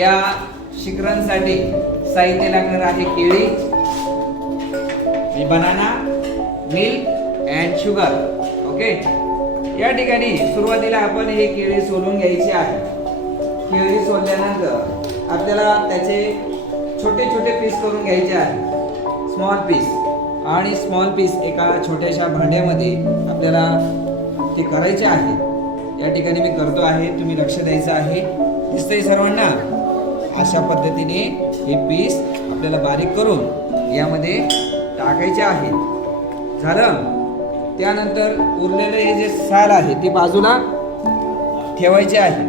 या शिखरांसाठी साहित्य लागणार आहे केळी, banana, milk and sugar. Okay. या ठिकाणी सुरुवातीला आपण हे केळी सोलून घ्यायचे आहे. केळी सोलल्यानंतर आपल्याला त्याचे छोटे छोटे पीस करून घ्यायचे आहे, स्मॉल पीस. आणि स्मॉल पीस एका छोट्याशा भांड्यामध्ये आपल्याला ते करायचे आहे. या ठिकाणी मी करतो आहे, तुम्ही लक्ष द्यायचं आहे. दिसतंय सर्वांना? अशा पद्धतीने हे पीस आपल्याला बारीक करून यामध्ये टाकायचे आहे. झालं? त्यानंतर उरलेलं हे जे साल आहे ते बाजूला ठेवायचे आहे.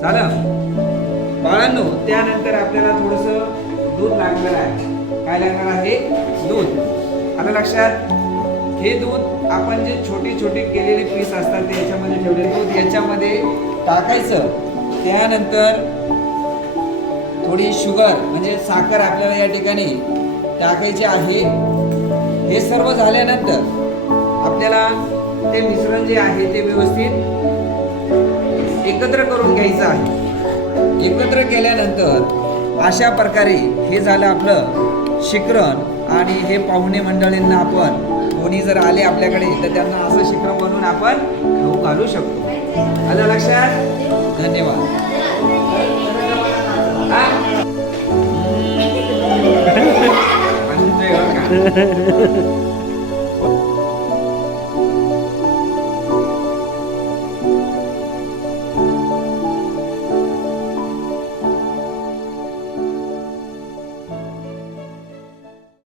झालं बाळांनो? त्यानंतर आपल्याला थोडंसं दूध लागणार आहे. काय लागणार आहे? दूध. आलं लक्षात? हे दूध आपण जे छोटे छोटे केलेले पीस असतात ते याच्यामध्ये ठेवलेले दूध याच्यामध्ये टाकायचं. त्यानंतर थोडी शुगर म्हणजे साखर आपल्याला या ठिकाणी टाकायची आहे. हे सर्व झाल्यानंतर आपल्याला ते मिश्रण जे आहे ते व्यवस्थित एकत्र करून घ्यायचं आहे. एकत्र केल्यानंतर अशा प्रकारे हे झालं आपलं शिखरण. आणि हे पाहुणे मंडळींना आपण कोणी जर आले आपल्याकडे तर त्यांना असं शिखरण बनवून आपण खाऊ घालू शकतो. आलं लक्षात? धन्यवाद.